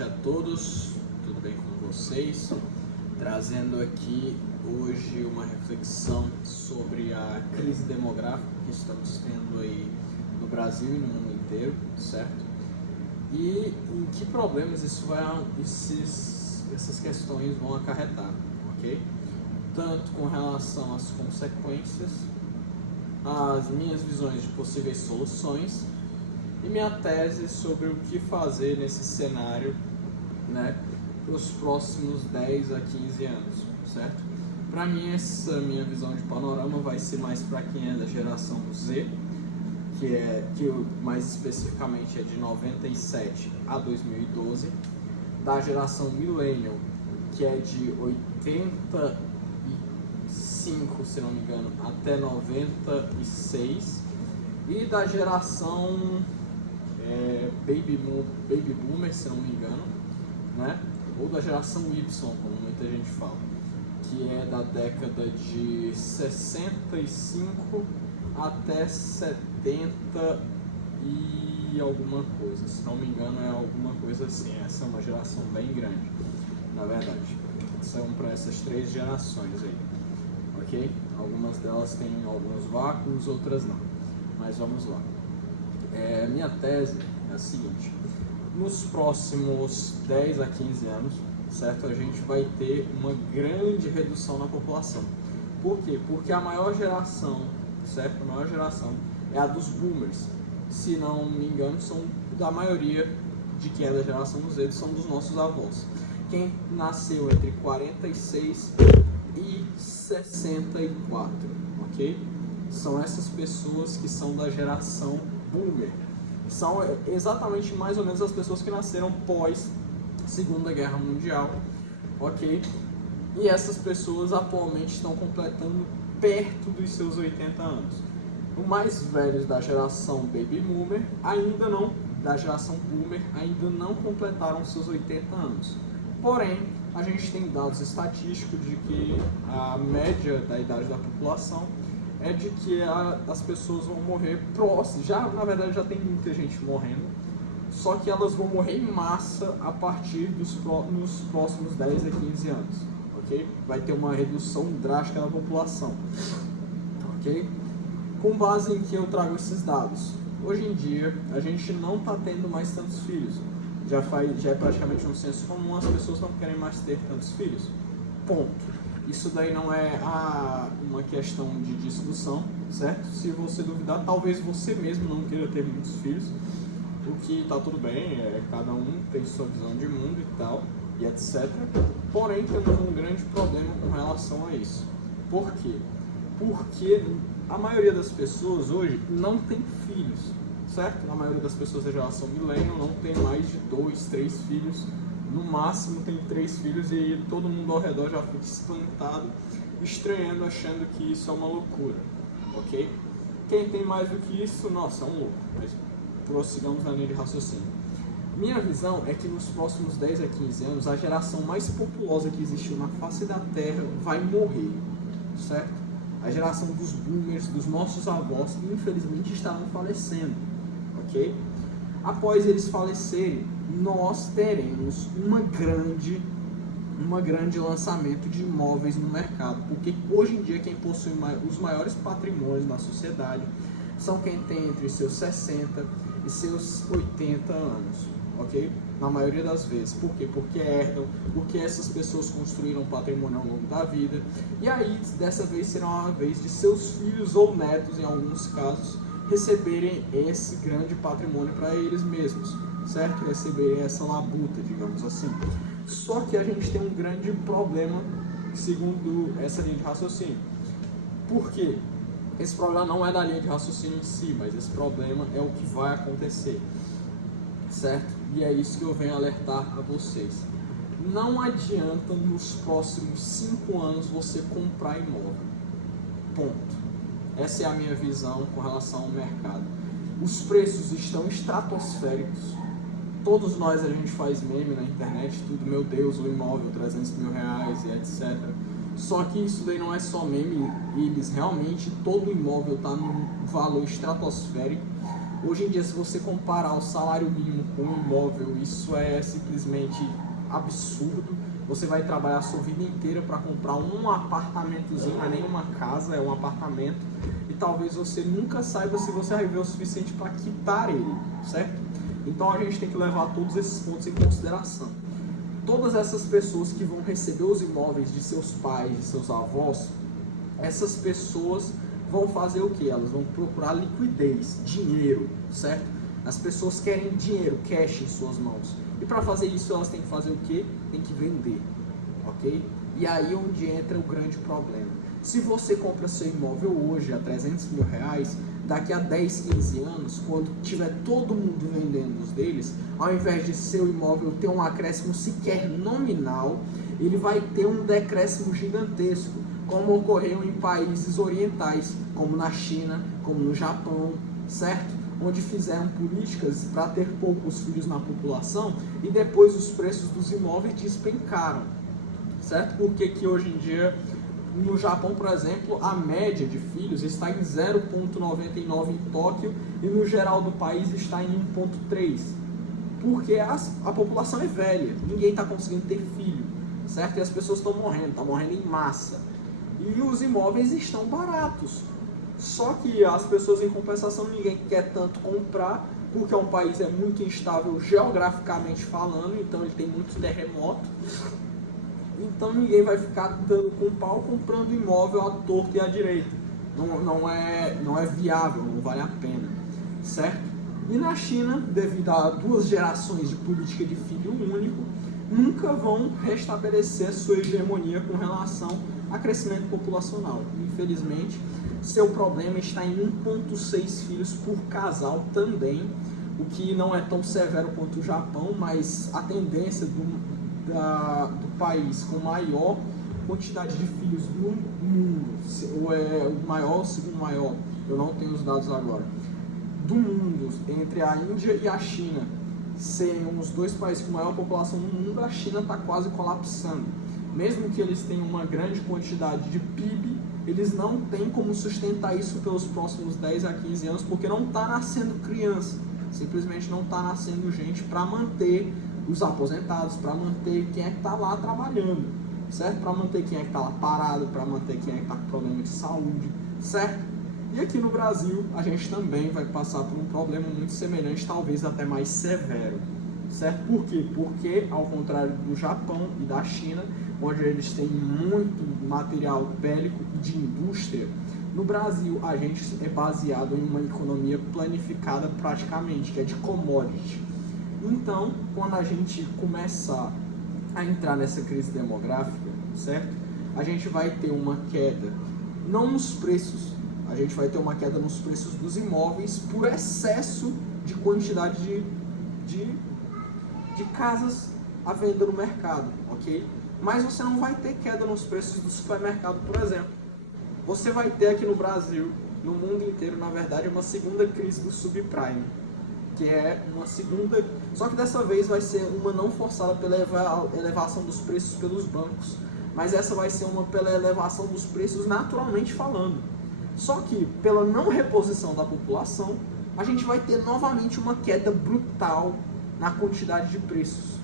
noite a todos, tudo bem com vocês? Trazendo aqui hoje uma reflexão sobre a crise demográfica que estamos tendo aí no Brasil e no mundo inteiro, certo? E em que problemas essas questões vão acarretar, ok? Tanto com relação às consequências, às minhas visões de possíveis soluções e minha tese sobre o que fazer nesse cenário, né, para os próximos 10 a 15 anos, certo? Para mim, essa minha visão de panorama vai ser mais para quem é da geração Z, que mais especificamente é de 97 a 2012, da geração Millennial, que é de 85, se não me engano, até 96, e da geração Baby Boomer, se não me engano, né? Ou da geração Y, como muita gente fala, que é da década de 65 até 70 e alguma coisa, se não me engano é alguma coisa assim. Essa é uma geração bem grande, na verdade. São para essas três gerações aí, ok? Algumas delas têm alguns vácuos, outras não, mas vamos lá. Minha tese é a seguinte: nos próximos 10 a 15 anos, certo, a gente vai ter uma grande redução na população. Por quê? Porque a maior geração, certo? A maior geração é a dos boomers. Se não me engano, são da maioria de quem é da geração Z, são dos nossos avós. Quem nasceu entre 46 e 64, ok? São essas pessoas que são da geração boomer. São exatamente mais ou menos as pessoas que nasceram pós Segunda Guerra Mundial, ok? E essas pessoas atualmente estão completando perto dos seus 80 anos. Os mais velhos da geração Baby Boomer ainda não completaram seus 80 anos. Porém, a gente tem dados estatísticos de que a média da idade da população é de que as pessoas vão morrer próximo. Na verdade, já tem muita gente morrendo, só que elas vão morrer em massa a partir nos próximos 10 a 15 anos, ok? Vai ter uma redução drástica da população, ok? Com base em que eu trago esses dados? Hoje em dia, a gente não está tendo mais tantos filhos. Já é praticamente um senso comum, as pessoas não querem mais ter tantos filhos. Ponto. Isso daí não é uma questão de discussão, certo? Se você duvidar, talvez você mesmo não queira ter muitos filhos, o que tá tudo bem, cada um tem sua visão de mundo e tal, e etc. Porém, temos um grande problema com relação a isso. Por quê? Porque a maioria das pessoas hoje não tem filhos, certo? A maioria das pessoas da geração millennial não tem mais de 2, 3 filhos. No máximo tem 3 filhos e todo mundo ao redor já fica espantado, estranhando, achando que isso é uma loucura, ok? Quem tem mais do que isso, nossa, é um louco, mas prossigamos na linha de raciocínio. Minha visão é que nos próximos 10 a 15 anos, a geração mais populosa que existiu na face da Terra vai morrer, certo? A geração dos boomers, dos nossos avós, infelizmente estarão falecendo, ok? Após eles falecerem, nós teremos um grande lançamento de imóveis no mercado, porque hoje em dia quem possui os maiores patrimônios na sociedade são quem tem entre seus 60 e seus 80 anos, ok? Na maioria das vezes. Por quê? Porque herdam, porque essas pessoas construíram patrimônio ao longo da vida, e aí dessa vez será a vez de seus filhos ou netos, em alguns casos, receberem esse grande patrimônio para eles mesmos, certo? Receberem essa labuta, digamos assim. Só que a gente tem um grande problema, segundo essa linha de raciocínio. Por quê? Esse problema não é da linha de raciocínio em si, mas esse problema é o que vai acontecer, certo? E é isso que eu venho alertar a vocês. Não adianta nos próximos 5 anos você comprar imóvel. Ponto. Essa é a minha visão com relação ao mercado. Os preços estão estratosféricos. Todos nós, a gente faz meme na internet, tudo, meu Deus, o imóvel, 300 mil reais e etc. Só que isso daí não é só meme, eles realmente, todo imóvel está num valor estratosférico. Hoje em dia, se você comparar o salário mínimo com um imóvel, isso é simplesmente absurdo. Você vai trabalhar a sua vida inteira para comprar um apartamentozinho, não é nem uma casa, é um apartamento, e talvez você nunca saiba se você vai viver o suficiente para quitar ele, certo? Então a gente tem que levar todos esses pontos em consideração. Todas essas pessoas que vão receber os imóveis de seus pais, de seus avós, essas pessoas vão fazer o que? Elas vão procurar liquidez, dinheiro, certo? As pessoas querem dinheiro, cash em suas mãos. E para fazer isso elas têm que fazer o que? Tem que vender, ok? E aí onde entra o grande problema. Se você compra seu imóvel hoje a 300 mil reais, daqui a 10, 15 anos, quando tiver todo mundo vendendo os deles, ao invés de seu imóvel ter um acréscimo sequer nominal, ele vai ter um decréscimo gigantesco, como ocorreu em países orientais, como na China, como no Japão, certo? Onde fizeram políticas para ter poucos filhos na população e depois os preços dos imóveis despencaram, certo? Porque que hoje em dia, no Japão, por exemplo, a média de filhos está em 0,99 em Tóquio e no geral do país está em 1,3. Porque a população é velha, ninguém está conseguindo ter filho, certo? E as pessoas estão morrendo em massa. E os imóveis estão baratos. Só que as pessoas, em compensação, ninguém quer tanto comprar, porque um país é muito instável geograficamente falando, então ele tem muitos terremotos. Então ninguém vai ficar dando com pau comprando imóvel à torta e à direita. Não é viável, não vale a pena, certo? E na China, devido a 2 gerações de política de filho único, nunca vão restabelecer sua hegemonia com relação a crescimento populacional. Infelizmente, seu problema está em 1,6 filhos por casal também, o que não é tão severo quanto o Japão, mas a tendência do país com maior quantidade de filhos no mundo, ou é o maior ou o segundo maior, eu não tenho os dados agora, do mundo, entre a Índia e a China, serem os 2 países com maior população no mundo, a China está quase colapsando. Mesmo que eles tenham uma grande quantidade de PIB, eles não têm como sustentar isso pelos próximos 10 a 15 anos, porque não está nascendo criança, simplesmente não está nascendo gente para manter os aposentados, para manter quem é que está lá trabalhando, certo? Para manter quem é que está lá parado, para manter quem é que está com problema de saúde, certo? E aqui no Brasil, a gente também vai passar por um problema muito semelhante, talvez até mais severo, certo? Por quê? Porque, ao contrário do Japão e da China, onde eles têm muito material bélico e de indústria, no Brasil a gente é baseado em uma economia planificada praticamente, que é de commodity. Então, quando a gente começar a entrar nessa crise demográfica, certo? A gente vai ter uma queda, não nos preços, a gente vai ter uma queda nos preços dos imóveis por excesso de quantidade de casas à venda no mercado, ok? Mas você não vai ter queda nos preços do supermercado, por exemplo. Você vai ter aqui no Brasil, no mundo inteiro, na verdade, uma segunda crise do subprime, que é uma segunda, só que dessa vez vai ser uma não forçada pela elevação dos preços pelos bancos, mas essa vai ser uma pela elevação dos preços naturalmente falando. Só que pela não reposição da população, a gente vai ter novamente uma queda brutal na quantidade de preços.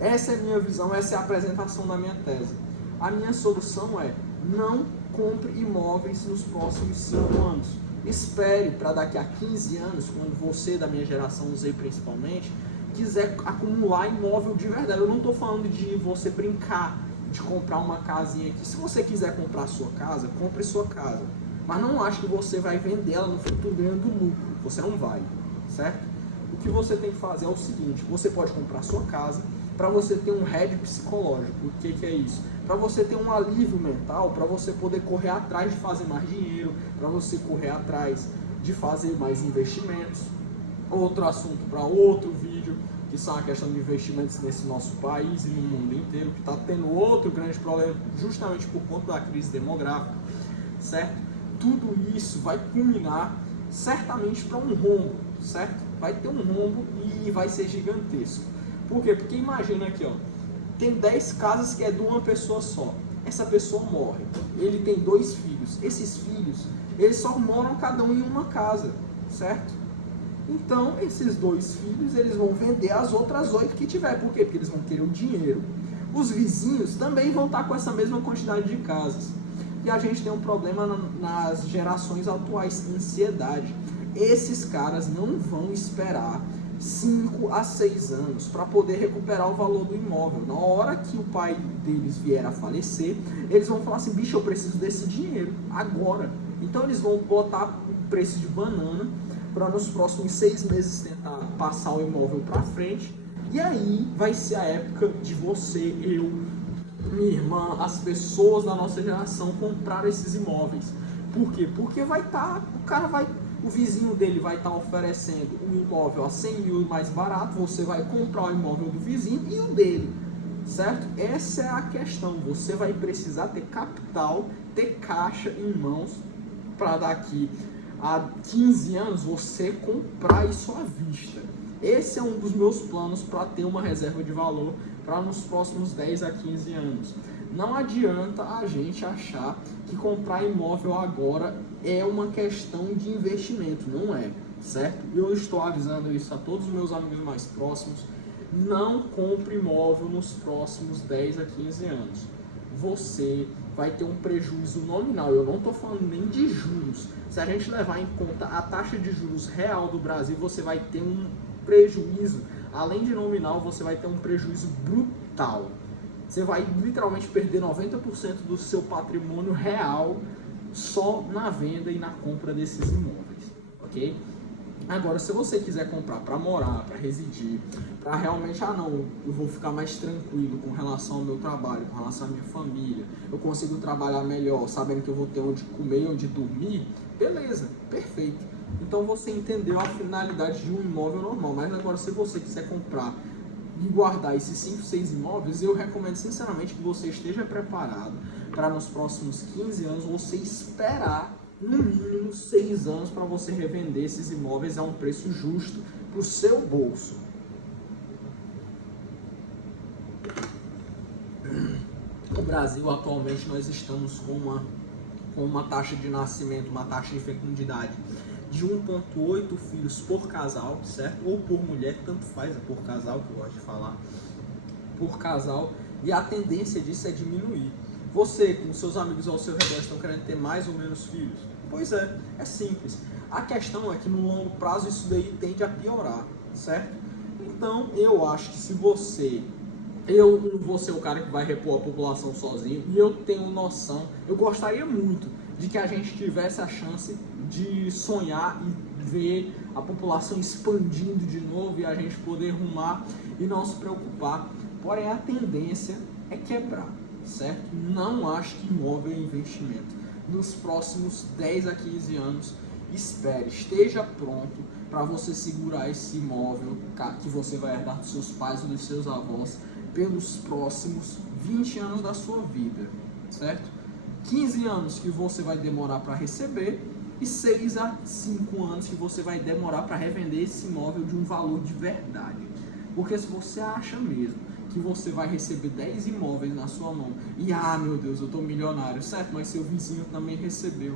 Essa é a minha visão, essa é a apresentação da minha tese. A minha solução é: não compre imóveis nos próximos 5 anos. Espere para daqui a 15 anos, quando você da minha geração, usei principalmente, quiser acumular imóvel de verdade. Eu não estou falando de você brincar, de comprar uma casinha aqui. Se você quiser comprar sua casa, compre sua casa. Mas não ache que você vai vender ela no futuro ganhando lucro. Você não vai, certo? O que você tem que fazer é o seguinte: você pode comprar sua casa para você ter um hedge psicológico. O que é isso? Para você ter um alívio mental, para você poder correr atrás de fazer mais dinheiro, para você correr atrás de fazer mais investimentos. Outro assunto para outro vídeo, que são a questão de investimentos nesse nosso país e no mundo inteiro, que está tendo outro grande problema justamente por conta da crise demográfica, certo? Tudo isso vai culminar certamente para um rombo, certo? Vai ter um rombo e vai ser gigantesco. Por quê? Porque imagina aqui, ó, tem 10 casas que é de uma pessoa só. Essa pessoa morre, ele tem 2 filhos. Esses filhos, eles só moram cada um em uma casa, certo? Então, esses 2 filhos, eles vão vender as outras 8 que tiver. Por quê? Porque eles vão querer o dinheiro. Os vizinhos também vão estar com essa mesma quantidade de casas. E a gente tem um problema nas gerações atuais, ansiedade. Esses caras não vão esperar 5 a 6 anos para poder recuperar o valor do imóvel. Na hora que o pai deles vier a falecer, eles vão falar assim, bicho, eu preciso desse dinheiro, agora. Então eles vão botar o preço de banana para nos próximos 6 meses tentar passar o imóvel para frente. E aí vai ser a época de você, eu, minha irmã, as pessoas da nossa geração comprar esses imóveis. Por quê? Porque o vizinho dele vai estar oferecendo um imóvel a 100 mil mais barato, você vai comprar o imóvel do vizinho e o dele, certo? Essa é a questão, você vai precisar ter capital, ter caixa em mãos para daqui a 15 anos você comprar isso à vista. Esse é um dos meus planos para ter uma reserva de valor para nos próximos 10 a 15 anos. Não adianta a gente achar que comprar imóvel agora é uma questão de investimento, não é, certo? Eu estou avisando isso a todos os meus amigos mais próximos, não compre imóvel nos próximos 10 a 15 anos. Você vai ter um prejuízo nominal, eu não estou falando nem de juros. Se a gente levar em conta a taxa de juros real do Brasil, você vai ter um prejuízo, além de nominal, você vai ter um prejuízo brutal. Você vai literalmente perder 90% do seu patrimônio real só na venda e na compra desses imóveis, ok? Agora, se você quiser comprar para morar, para residir, para realmente, não, eu vou ficar mais tranquilo com relação ao meu trabalho, com relação à minha família, eu consigo trabalhar melhor, sabendo que eu vou ter onde comer, onde dormir, beleza, perfeito. Então você entendeu a finalidade de um imóvel normal, mas agora se você quiser comprar e guardar esses 5, 6 imóveis, eu recomendo sinceramente que você esteja preparado para nos próximos 15 anos você esperar no mínimo 6 anos para você revender esses imóveis a um preço justo para o seu bolso. No Brasil, atualmente, nós estamos com uma taxa de nascimento, uma taxa de fecundidade de 1,8 filhos por casal, certo? Ou por mulher, tanto faz, é por casal, que eu gosto de falar, por casal, e a tendência disso é diminuir. Você, com seus amigos ao seu redor, estão querendo ter mais ou menos filhos? Pois é simples. A questão é que no longo prazo isso daí tende a piorar, certo? Então, eu acho que se você... Eu não vou ser o cara que vai repor a população sozinho, e eu tenho noção, eu gostaria muito de que a gente tivesse a chance de sonhar e ver a população expandindo de novo e a gente poder rumar e não se preocupar. Porém, a tendência é quebrar, certo? Não acho que imóvel é investimento. Nos próximos 10 a 15 anos, espere, esteja pronto para você segurar esse imóvel que você vai herdar dos seus pais ou dos seus avós pelos próximos 20 anos da sua vida, certo? 15 anos que você vai demorar para receber e 6 a 5 anos que você vai demorar para revender esse imóvel de um valor de verdade. Porque se você acha mesmo que você vai receber 10 imóveis na sua mão e, meu Deus, eu tô milionário, certo? Mas seu vizinho também recebeu.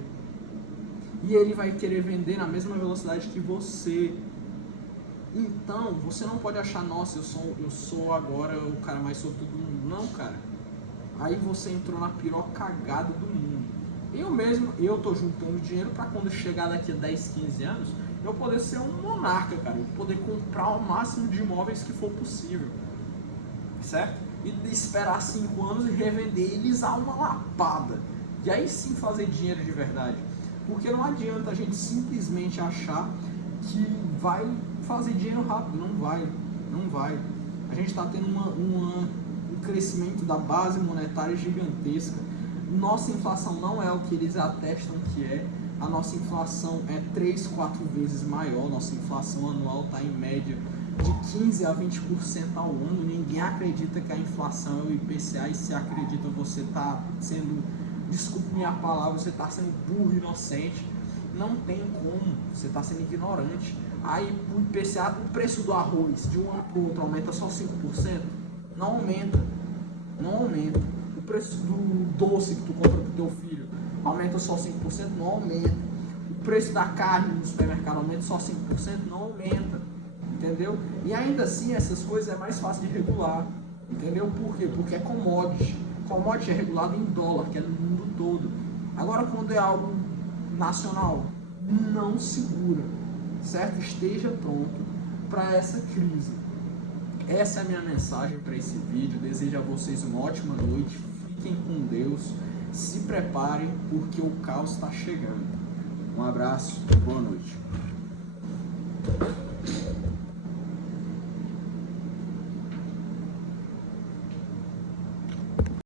E ele vai querer vender na mesma velocidade que você. Então, você não pode achar, nossa, eu sou agora o cara mais sortudo do mundo. Não, cara. Aí você entrou na pior cagada do mundo. Eu tô juntando dinheiro para quando chegar daqui a 10, 15 anos, eu poder ser um monarca, cara. Eu poder comprar o máximo de imóveis que for possível. Certo? E esperar 5 anos e revender eles a uma lapada. E aí sim fazer dinheiro de verdade. Porque não adianta a gente simplesmente achar que vai fazer dinheiro rápido. Não vai. A gente está tendo um crescimento da base monetária gigantesca. Nossa inflação não é o que eles atestam que é. A nossa inflação é 3, 4 vezes maior. Nossa inflação anual está em média de 15 a 20% ao ano. Ninguém acredita que a inflação é o IPCA, e se acredita, você está sendo, desculpe minha palavra, você está sendo burro, inocente. Não tem como, você está sendo ignorante. Aí o IPCA, o preço do arroz de um ano para o outro aumenta só 5%? Não aumenta. O preço do doce que tu compra para o teu filho aumenta só 5%? Não aumenta. o preço da carne no supermercado aumenta só 5%, não aumenta, entendeu? E ainda assim essas coisas é mais fácil de regular, entendeu? Por quê? Porque é commodity. Commodity é regulado em dólar, que é no mundo todo. Agora, quando é algo nacional, não segura, certo? Esteja pronto para essa crise. Essa é a minha mensagem para esse vídeo. Desejo a vocês uma ótima noite. Fiquem com Deus. Se preparem porque o caos está chegando. Um abraço e boa noite.